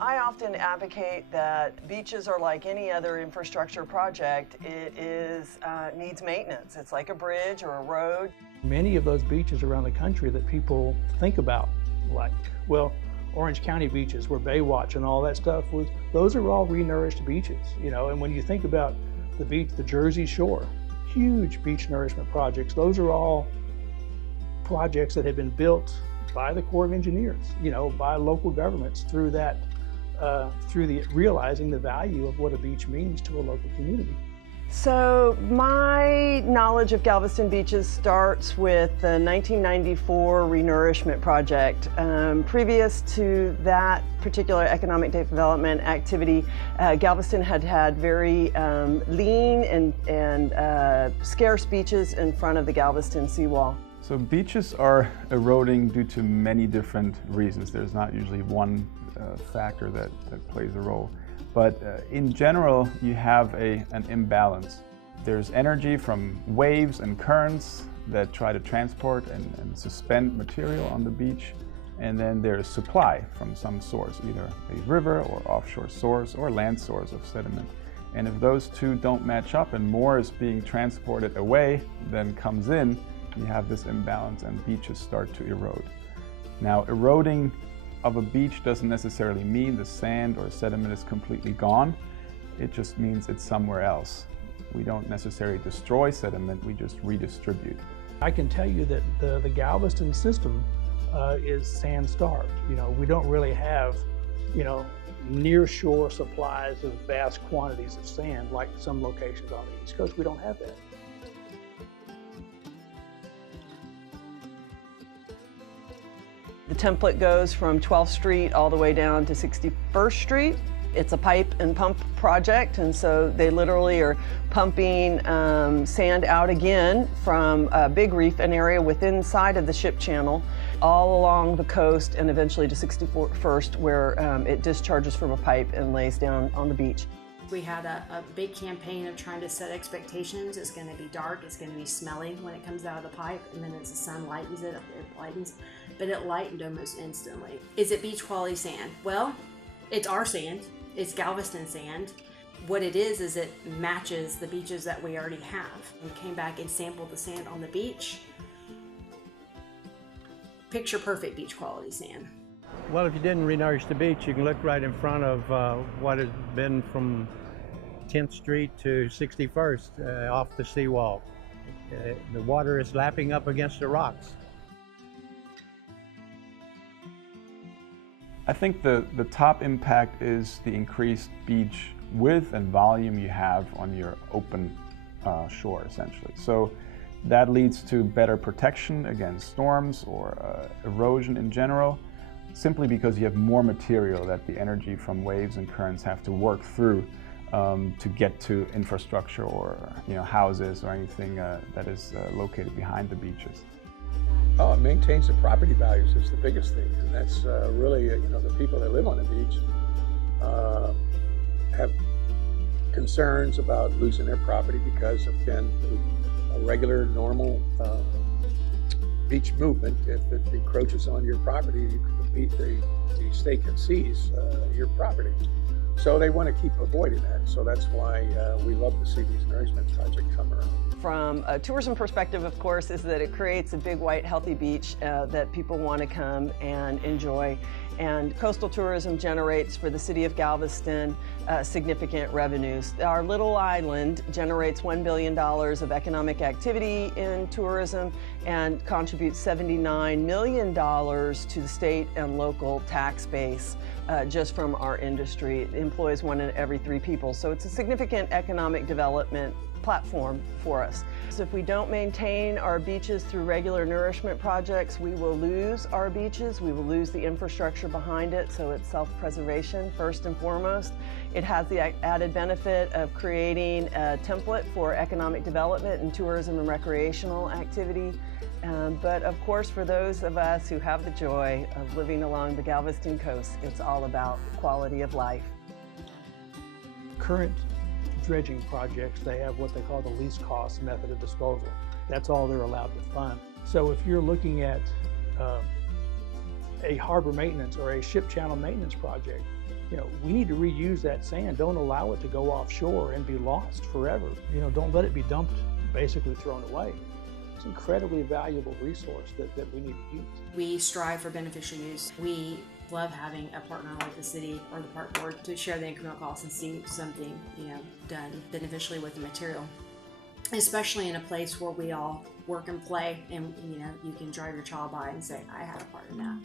I often advocate that beaches are like any other infrastructure project. It needs maintenance. It's like a bridge or a road. Many of those beaches around the country that people think about, like, well, Orange County beaches where Baywatch and all that stuff was, those are all renourished beaches, you know, and when you think about the beach, the Jersey Shore, huge beach nourishment projects, those are all projects that have been built by the Corps of Engineers, you know, by local governments through that, realizing the value of what a beach means to a local community. So my knowledge of Galveston beaches starts with the 1994 Renourishment project. Previous to that particular economic development activity, Galveston had had very lean and scarce beaches in front of the Galveston seawall. So beaches are eroding due to many different reasons. There's not usually one factor that plays a role. But in general, you have an imbalance. There's energy from waves and currents that try to transport and suspend material on the beach. And then there's supply from some source, either a river or offshore source or land source of sediment. And if those two don't match up and more is being transported away than comes in, you have this imbalance and beaches start to erode. Now, eroding of a beach doesn't necessarily mean the sand or sediment is completely gone. It just means it's somewhere else. We don't necessarily destroy sediment, we just redistribute. I can tell you that the Galveston system is sand starved. You know, we don't really have, you know, near shore supplies of vast quantities of sand like some locations on the East Coast. We don't have that. The template goes from 12th Street all the way down to 61st Street. It's a pipe and pump project, and so they literally are pumping sand out again from Big Reef, an area within inside of the ship channel, all along the coast and eventually to 61st, where it discharges from a pipe and lays down on the beach. We had a big campaign of trying to set expectations. It's going to be dark, it's going to be smelly when it comes out of the pipe, and then as the sun lightens it, it lightens. But it lightened almost instantly. Is it beach quality sand? Well, it's our sand. It's Galveston sand. What it is it matches the beaches that we already have. We came back and sampled the sand on the beach. Picture perfect beach quality sand. Well, if you didn't renourish the beach, you can look right in front of what has been from 10th Street to 61st off the seawall. The water is lapping up against the rocks. I think the top impact is the increased beach width and volume you have on your open shore, essentially. So that leads to better protection against storms or erosion in general, simply because you have more material that the energy from waves and currents have to work through to get to infrastructure or houses or anything that is located behind the beaches. Oh, it maintains the property values is the biggest thing, and that's really, the people that live on the beach have concerns about losing their property because of a regular, normal beach movement. If it encroaches on your property, the state can seize your property. So they want to keep avoiding that. So that's why we love to see these nourishment projects come around. From a tourism perspective, of course, is that it creates a big, white, healthy beach that people want to come and enjoy. And coastal tourism generates for the city of Galveston significant revenues. Our little island generates $1 billion of economic activity in tourism and contributes $79 million to the state and local tax base just from our industry. It employs 1 in every 3 people. So it's a significant economic development platform for us. So if we don't maintain our beaches through regular nourishment projects, we will lose our beaches, we will lose the infrastructure behind it, so it's self-preservation first and foremost. It has the added benefit of creating a template for economic development and tourism and recreational activity. But of course, for those of us who have the joy of living along the Galveston coast, it's all about quality of life. Current dredging projects, they have what they call the least cost method of disposal. That's all they're allowed to fund. So if you're looking at a harbor maintenance or a ship channel maintenance project, we need to reuse that sand. Don't allow it to go offshore and be lost forever. Don't let it be dumped, basically thrown away. It's an incredibly valuable resource that we need to use. We strive for beneficial use. We love having a partner like the city or the park board to share the incremental costs and see something, done beneficially with the material. Especially in a place where we all work and play, and you can drive your child by and say, I had a part in that.